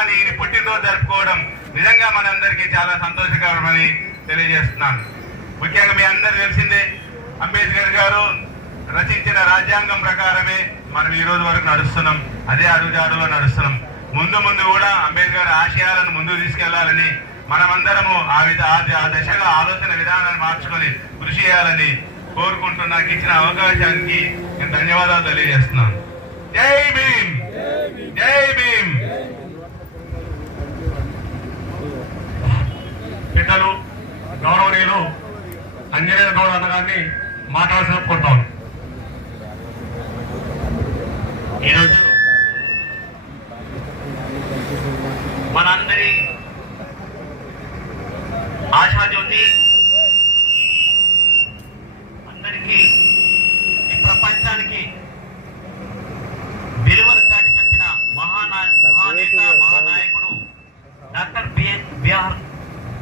కానీ పుట్టినరోజు జరుపుకోవడం నిజంగా మనందరికీ చాలా సంతోషకరమని తెలియజేస్తున్నాను. ముఖ్యంగా మీ అందరు తెలిసిందే అంబేద్కర్ గారు రచించిన రాజ్యాంగం ప్రకారమే మనం ఈ రోజు వరకు నడుస్తున్నాం. అదే అడుగుజాడులో నడుస్తున్నాం. ముందు ముందు కూడా అంబేద్కర్ ఆశయాలను ముందుకు తీసుకెళ్ళాలని మనమందరము ఆ విధ ఆ- ఆ దశగా ఆలోచన విధానాన్ని మార్చుకొని కృషి చేయాలని కోరుకుంటూ నాకు ఇచ్చిన అవకాశానికి నేను ధన్యవాదాలు తెలియజేస్తున్నాను. జై భీమ్! జై భీమ్! పెద్దలు గౌరవనీయులు అంజనేయ గౌడ అన్నగారిని మాట్లాడాల్సిన కోరుతా కోరుతాను ఈరోజు మనందరి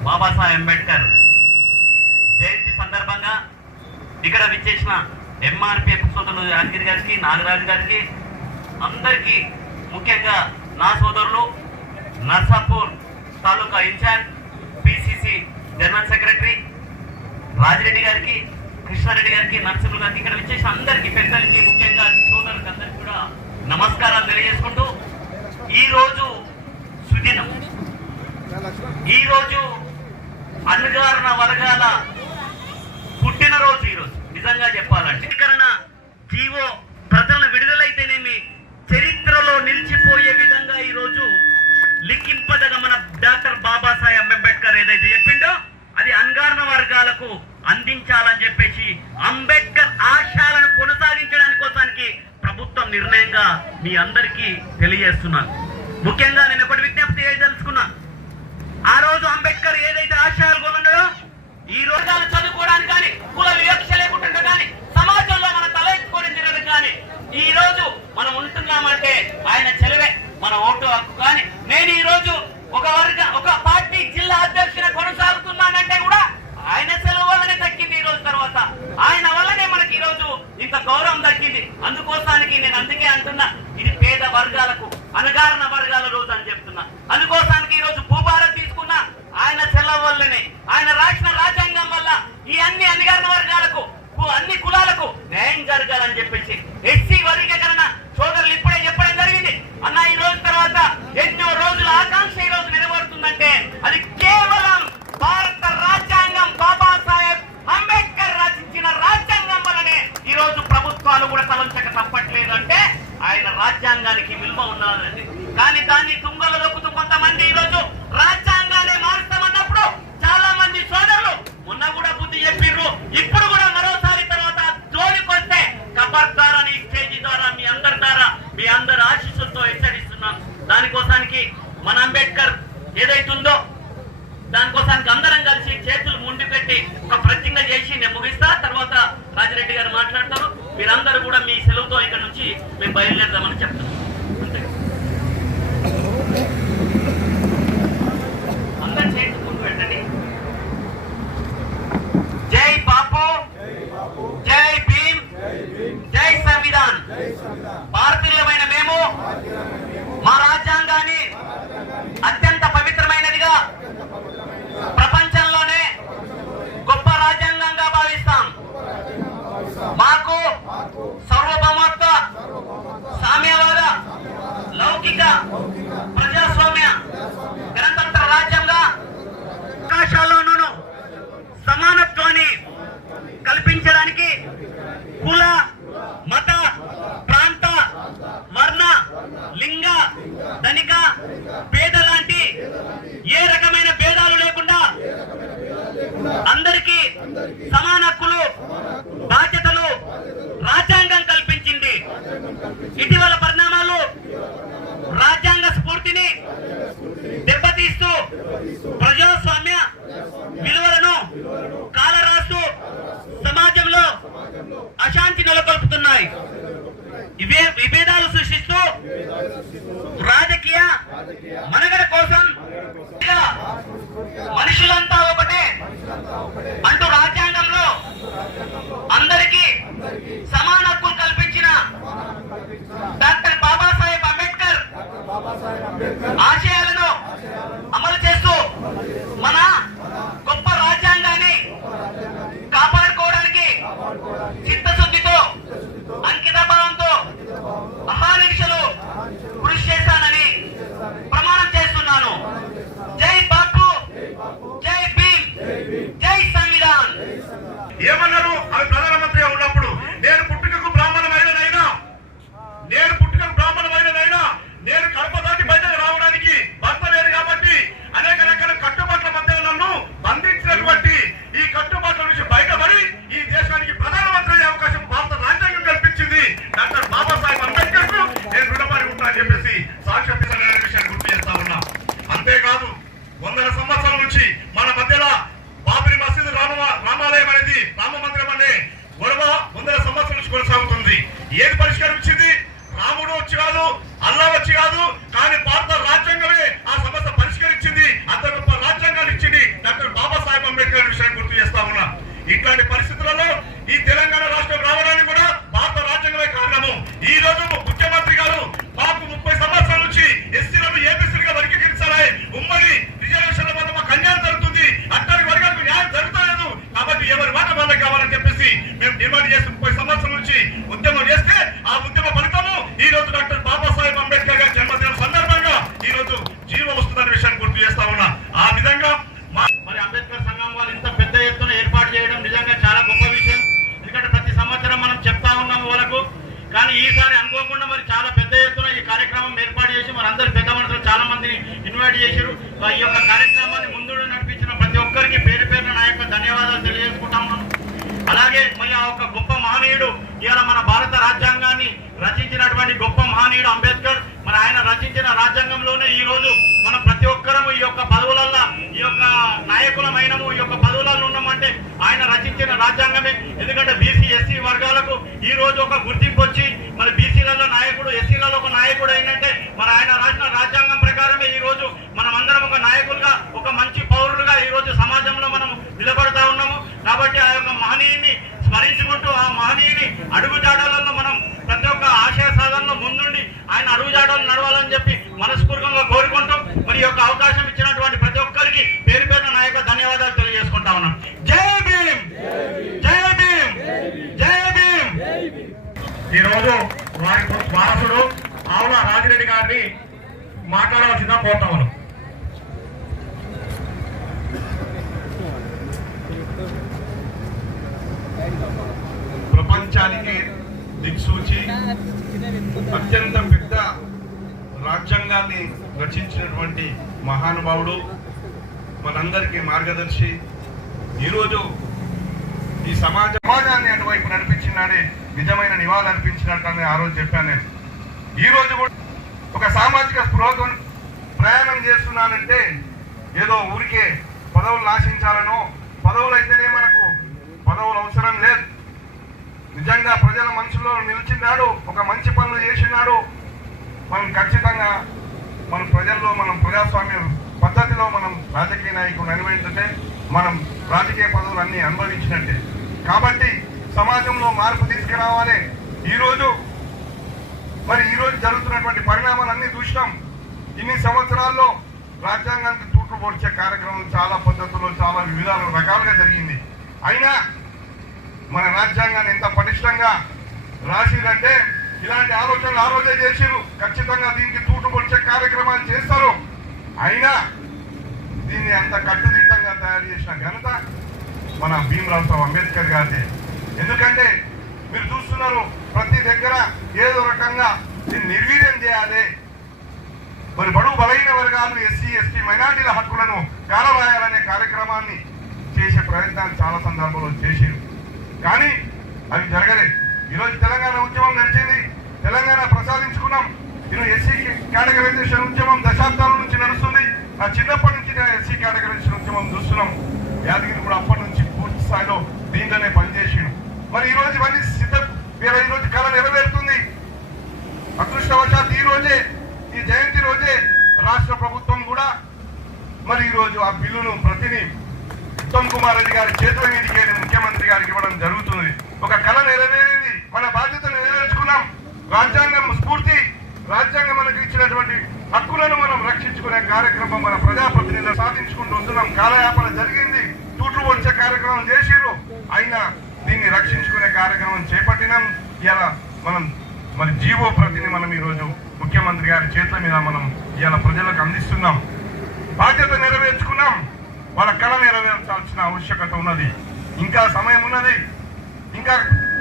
బాబాసాహెబ్ అంబేద్కర్. జయంతి సందర్భంగా ఇక్కడ విచ్చేసిన ఎంఆర్పిఎఫ్ సోదరులు యాదగిరి గారికి నాగరాజు గారికి అందరికీ ముఖ్యంగా నా సోదరులు Narsapur taluka incharge PCC general secretary Rajireddy గారికి కృష్ణారెడ్డి గారికి నరసింహ గారికి ఇక్కడ విచ్చేసిన అందరికీ పెద్దలకి ముఖ్యంగా సోదరులకు అందరికీ కూడా నమస్కారాలు తెలియజేసుకుంటూ ఈరోజు సుదినం. ఈరోజు అణగారిన వర్గాల పుట్టినరోజు ఈరోజు. నిజంగా చెప్పాలంటే. స్వీకరణ జీవో ప్రజలను విడుదలైతేనేమి చరిత్రలో నిలిచిపోయే విధంగా ఈరోజు లిఖింపదగ మన డాక్టర్ బాబాసాహెబ్ అంబేద్కర్ ఏదైతే చెప్పిండో అది అన్గారణ వర్గాలకు అందించాలని చెప్పేసి అంబేద్కర్ ఆశయాలను కొనసాగించడానికి కోసానికి ప్రభుత్వం నిర్ణయంగా మీ అందరికీ తెలియజేస్తున్నాను. ముఖ్యంగా నేను ఒకటి విజ్ఞప్తి చేయదలుచుకున్నా. ఆ రోజు అంబేద్కర్ ఏదైతే ఆశయాలు కొనున్నాడో ఈ రోజు చదువుకోవడానికి కానీ కుల వివక్ష లేకుండా కానీ సమాజంలో మన తల ఎత్తుకొని తిరగడం కానీ ఈ రోజు మనం ఉంటున్నామంటే ఆయన చెలవే మన ఓటు హక్కు కానీ నేను ఈ రోజు ఒక వర్గ ఒక పార్టీ జిల్లా అధ్యక్షుని కొనసాగుతున్నానంటే కూడా ఆయన సెలవు వల్లనే దక్కింది ఈ రోజు తర్వాత ఆయన వల్లనే మనకి ఈ రోజు ఇంత గౌరవం దక్కింది అందుకోసానికి నేను అందుకే అంటున్నా ఇది పేద వర్గాలకు అనగారణ వర్గాల రోజు అని చెప్తున్నా అందుకోసానికి ఈ రోజు భూభారత్ తీసుకున్నా ఆయన సెలవు వల్లనే ఆయన రాసిన రాజ్యాంగం వల్ల ఈ అన్ని అనిగారణ వర్గాలకు కు- అన్ని కులాలకు న్యాయం జరగాలని చెప్పేసి ఎస్సీ వర్గీకరణ సోదరులు ఇప్పుడే చెప్పడం జరిగింది అన్న ఈ రోజు తర్వాత ఎన్నో రోజుల ఆకాంక్ష ఈ రోజు నెరవేరుతుందంటే అది కేవలం భారత రాజ్యాంగం బాబాసాహెబ్ అంబేద్కర్ రచించిన రాజ్యాంగం వల్లనే ఈ రోజు ప్రభుత్వాలు కూడా తలంచక తప్పట్లేదు అంటే ఆయన రాజ్యాంగానికి విలువ ఉన్నదండి కానీ దాన్ని తుంగలో దొక్కుతూ కొంతమంది ఈ రోజు రాజ్యాంగాన్ని మారుస్తామన్నప్పుడు చాలా మంది సోదరులు మొన్న కూడా బుద్ధి చెప్పిర్రు ఇప్పుడు కూడా మరోసారి తర్వాత జోలికొస్తే కబర్దారని ఈ స్టేజీ ద్వారా మీ అందరి ద్వారా మీ అందరి ఆశీస్సులతో హెచ్చరిస్తున్నాం దానికోసానికి మన అంబేద్కర్ ఏదైతుందో దానికోసానికి అందరం కలిసి చేతులు ముండి పెట్టి ఒక ప్రతిజ్ఞ చేసి నేను ముగిస్తా తర్వాత రాజిరెడ్డి గారు మాట్లాడతారు మీరందరూ కూడా మీ సెలవుతో ఇక్కడ నుంచి మేము బయలుదేరదామని చెప్తాం అంతే అందరు చేతులు ముందు పెట్టండి జై బాపు జై భీమ్ జై సంవిధాన్ భారతీయులమైన మేము మా రాజ్యాంగాన్ని అత్యంత పవిత్రమైనదిగా ప్రపంచంలోనే గొప్ప రాజ్యాంగంగా భావిస్తాం మాకు సార్వభౌమత్వ సామ్యవాద లౌకిక ప్రజాస్వామ్య గణతంత్ర రాజ్యంగా అవకాశాల్లోనూ సమానత్వాన్ని కల్పించడానికి కుల మత ప్రాంత వర్ణ లింగ ధనిక పేద లాంటి ఏ రకమైన భేదాలు లేకుండా అందరికీ సమాన హక్కులు బాధ్యతలు రాజ్యాంగం కల్పించింది ఇటీవల పరిణామాలు రాజ్యాంగ స్ఫూర్తిని దెబ్బతీస్తూ ప్రజాస్వామ్య విలువలను కాలరాస్తూ సమాజంలో అశాంతి నెలకొల్పుతున్నాయి ఇవే విభేదాలు సృష్టిస్తూ రాజకీయ మనుగడ కోసం మనుషులంతా ఒకటే అంటూ రాజ్యాంగంలో అందరికీ సమాన హక్కులు కల్పించిన డాక్టర్ బాబాసాహెబ్ అంబేద్కర్ ఆశయాలను ఏమన్నారు? ఆమె ప్రధానమంత్రిగా ఉన్నప్పుడు. నేను పుట్టుకకు బ్రాహ్మణమైననైనా నేను పుట్టుకకు బ్రాహ్మణమైననైనా నేను కడప దాటి బయటకు రావడానికి భర్త లేదు కాబట్టి అనేక రకాల కట్టుబాట్ల మధ్య నన్ను బంధించినటువంటి ఈ కట్టుబాట్ల నుంచి బయటపడి ఈ దేశానికి ప్రధానమంత్రి అయ్యే అవకాశం భారత రాజ్యాంగం కల్పించింది. డాక్టర్ బాబాసాహెబ్ అంబేద్కర్కు నేను రుణపడి ఉంటా అని చెప్పేసి సాక్షాత్ విషయాన్ని గుర్తు చేస్తా ఉన్నా. అంతేకాదు వందల సంవత్సరాల నుంచి మన మధ్యలో ఏది పరిష్కారం ఇచ్చింది? రాముడు వచ్చి కాదు అల్లా వచ్చి కాదు కానీ భారత రాజ్యాంగమే ఆ సమస్య పరిష్కరించింది. అంత గొప్ప రాజ్యాంగాన్ని ఇచ్చింది డాక్టర్ బాబాసాహెబ్ అంబేద్కర్ విషయాన్ని గుర్తు చేస్తా ఉన్నా. ఇట్లాంటి పరిస్థితులలో ఈ తెలంగాణ చేశారు ఈ యొక్క కార్యక్రమాన్ని ముందు నడిపించిన ప్రతి ఒక్కరికి పేరు పేరున నా యొక్క ధన్యవాదాలు తెలియజేసుకుంటా అలాగే మరి ఆ గొప్ప మహనీయుడు ఇవాళ మన భారత రాజ్యాంగాన్ని రచించినటువంటి గొప్ప మహనీయుడు అంబేద్కర్ మన ఆయన రచించిన రాజ్యాంగంలోనే ఈ రోజు మనం ప్రతి ఒక్కరము ఈ యొక్క పదవులల్లో ఈ యొక్క నాయకులమైనము ఈ యొక్క పదవులలో ఉన్నామంటే ఆయన రచించిన రాజ్యాంగమే. ఎందుకంటే బీసీ ఎస్సీ వర్గాలకు ఈ రోజు ఒక గుర్తింపు వచ్చి మరి బీసీలలో నాయకుడు ఎస్సీలలో ఒక నాయకుడు అయినంటే మరి ఆయన రాసిన రాజ్యాంగం ప్రకారమే ఈ రోజు మనం అందరం ఒక నాయకులుగా ఒక మంచి పౌరులుగా ఈ రోజు సమాజంలో మనం నిలబడతా ఉన్నాము కాబట్టి ఆ యొక్క మహనీయుని స్మరించుకుంటూ ఆ మహనీయుని అడుగుజాడలలో మనం ప్రతి ఒక్క ఆశయ సాధనలో ముందుండి ఆయన అడుగుజాడలు నడవాలని చెప్పి మనస్ఫూర్తికంగా కోరుకుంటూ మరి ఈ యొక్క అవకాశం ఇచ్చినటువంటి ప్రతి ఒక్కరికి పేరు పేరున నా యొక్క ధన్యవాదాలు తెలియజేసుకుంటా ఉన్నాం జై భీమ్ జై భీమ్ జై భీమ్ ఈ రోజు వారి వారసుడు ఆవుల రాజిరెడ్డి గారిని మాట్లాడవలసిందిగా కోరుతా ఉన్నాం ప్రపంచానికి దిక్సూచి అత్యంత పెద్ద రాజ్యాంగాన్ని రచించినటువంటి మహానుభావుడు మనందరికీ మార్గదర్శి. ఈరోజు ఈ సమాజ సమాజాన్ని అటువైపు నడిపించినాడే నిజమైన నివాళులు అర్పించినట్టు ఆ రోజు చెప్పాను నేను. ఈ రోజు కూడా ఒక సామాజిక స్పృహతో ప్రయాణం చేస్తున్నానంటే ఏదో ఊరికే పదవులు నాశించాలనో పదవులు అయితేనే మనకు పదవులు అవసరం లేదు. నిజంగా ప్రజల మనసులో నిలిచినాడు ఒక మంచి పనులు చేసినాడు మనం ఖచ్చితంగా మన ప్రజల్లో మనం ప్రజాస్వామ్య పద్ధతిలో మనం రాజకీయ నాయకులు నిర్వహించితే మనం రాజకీయ పదవులు అన్ని అనుభవించినట్టే. కాబట్టి సమాజంలో మార్పు తీసుకురావాలి. ఈరోజు మరి ఈరోజు జరుగుతున్నటువంటి జరుగుతున్నటువంటి పరిణామాలన్నీ చూసినాం. ఇన్ని సంవత్సరాల్లో రాజ్యాంగానికి తూట్లు పొడిచే కార్యక్రమం చాలా పద్ధతుల్లో చాలా వివిధ రకాలుగా జరిగింది. అయినా మన రాజ్యాంగాన్ని ఎంత పటిష్టంగా రాసిందంటే ఇలాంటి ఆలోచనలు ఆలోచన రోజే చేసిరు ఖచ్చితంగా దీనికి తూటు పొడిచే కార్యక్రమాలు చేస్తారు. అయినా దీన్ని అంత కట్టుదిట్టంగా తయారు చేసిన ఘనత మన భీమరావు అంబేద్కర్ గారిది. ఎందుకంటే మీరు చూస్తున్నారు ప్రతి దగ్గర ఏదో రకంగా నిర్వీర్యం చేయాలి. మరి బడుగు బలహీన వర్గాలు ఎస్సీ ఎస్టీ మైనార్టీల హక్కులను కాలవాయాలనే కార్యక్రమాన్ని చేసే ప్రయత్నాలు చాలా సందర్భంలో చేశారు. కానీ అవి జరగలేదు. ఈరోజు తెలంగాణ ఉద్యమం నడిచింది. తెలంగాణ ప్రసాదించుకున్నాం. ఈరోజు ఎస్సీ కేటగరైజేషన్ ఉద్యమం దశాబ్దాల నుంచి నడుస్తుంది. నా చిన్నప్పటి నుంచి నేను ఎస్సీ కేటగరైజేషన్ ఉద్యమం చూస్తున్నాం. యాదగిరి కూడా అప్పటి నుంచి పూర్తి స్థాయిలో దీంట్లోనే పనిచేసిండు మరి ఈ రోజు ఇవన్నీ సిద్ధ. వీళ్ళ ఈ రోజు కళ నెరవేరుతుంది అదృష్టవశాత్ ఈ రోజే ఈ జయంతి రోజే రాష్ట్ర ప్రభుత్వం కూడా మరి ఈ రోజు ఆ బిల్లును ప్రతిని ఉత్తమ్ కుమార్ రెడ్డి గారి చేతుల మీదకి ముఖ్యమంత్రి గారికి ఇవ్వడం జరుగుతుంది. ఒక కళ నెరవేరింది. మన బాధ్యత నెరవేర్చుకున్నాం. రాజ్యాంగం స్ఫూర్తి రాజ్యాంగం మనకు ఇచ్చినటువంటి హక్కులను మనం రక్షించుకునే కార్యక్రమం మన ప్రజాప్రతినిధులు సాధించుకుంటూ వస్తున్నాం కాలయాపన జరిగింది. తూట్లు వచ్చే కార్యక్రమం చేసిరు అయినా దీన్ని రక్షించుకునే కార్యక్రమం చేపట్టినాం. ఇలా మనం మరి జీవో ప్రతిని మనం ఈరోజు ముఖ్యమంత్రి గారి చేతుల మీద మనం ఇలా ప్రజలకు అందిస్తున్నాం. బాధ్యత నెరవేర్చుకున్నాం. వాళ్ళ కళ నెరవేర్చాల్సిన ఆవశ్యకత ఉన్నది. ఇంకా సమయం ఉన్నది. ఇంకా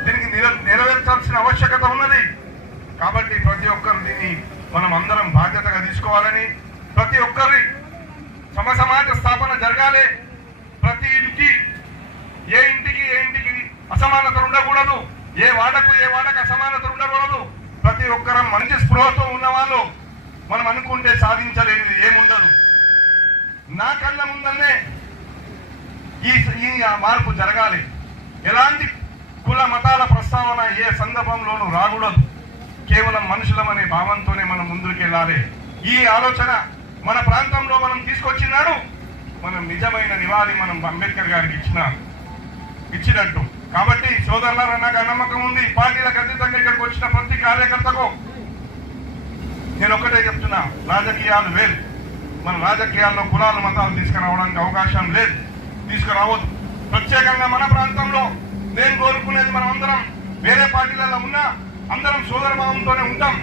దీనికి నెరవేర్చాల్సిన ఆవశ్యకత ఉన్నది. కాబట్టి ప్రతి ఒక్కరు దీన్ని మనం అందరం బాధ్యతగా తీసుకోవాలని ప్రతి ఒక్కరి సమ సమాజ స్థాపన జరగాలి. ప్రతి ఇంటి ఇంటికి ఏ ఇంటికి అసమానత ఉండకూడదు. ఏ వాడకు ఏ వాడకు అసమానత ఉండకూడదు. ప్రతి ఒక్కరం మంచి స్పృహతో ఉన్న వాళ్ళు మనం అనుకుంటే సాధించలేనిది ఏముండదు. నా కళ్ళ ముందనే ఈ ఈ మార్పు జరగాలి. ఎలాంటి కుల మతాల ప్రస్తావన ఏ సందర్భంలోనూ రాకూడదు. కేవలం మనుషులమనే భావంతోనే మనం ముందుకెళ్ళాలి ఈ ఆలోచన మన ప్రాంతంలో మనం తీసుకొచ్చినాడు. మనం నిజమైన నివాళి మనం అంబేద్కర్ గారికి ఇచ్చిన. ఇచ్చినట్టు. కాబట్టి సోదరులారా నాకు నమ్మకం ఉంది. పార్టీలకు అతీతంగా ఇక్కడికి వచ్చిన ప్రతి కార్యకర్తకు నేను ఒక్కటే చెప్తున్నా రాజకీయాలు వేరు. మన రాజకీయాల్లో కులాల మతాలు తీసుకురావడానికి అవకాశం లేదు తీసుకురావద్దు. ప్రత్యేకంగా మన ప్రాంతంలో నేను కోరుకునేది మనం అందరం వేరే పార్టీలలో ఉన్నా అందరం సోదర భావంతోనే ఉంటాం.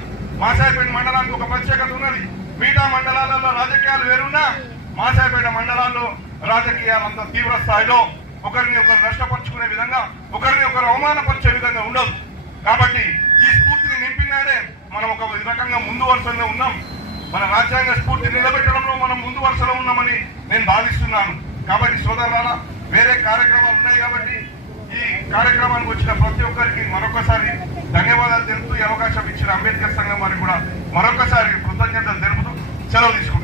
మాసాయిపేట మండలానికి ఒక ప్రత్యేకత ఉన్నది. మిగతా మండలాలలో రాజకీయాలు వేరున్నా మాసాయిపేట మండలాల్లో రాజకీయాలు అంత తీవ్ర స్థాయిలో ఒకరిని ఒకరు నష్టపరుచుకునే విధంగా ఒకరిని ఒకరు అవమానపరిచే విధంగా ఉండదు. కాబట్టి ఈ స్ఫూర్తిని నింపినాడే మనం ఒక రకంగా ముందు వరుసలో ఉన్నాం. మన రాజ్యాంగ స్ఫూర్తి నిలబెట్టడంలో మనం ముందు వరుసలో ఉన్నామని నేను భావిస్తున్నాను. కాబట్టి సోదరులారా వేరే కార్యక్రమాలు ఉన్నాయి కాబట్టి ఈ కార్యక్రమానికి వచ్చిన ప్రతి ఒక్కరికి మరొకసారి ధన్యవాదాలు తెలుపుతూ అవకాశం ఇచ్చిన అంబేద్కర్ సంఘం వారికి కూడా మరొకసారి కృతజ్ఞతలు తెలుపుతూ సెలవు తీసుకుంటాం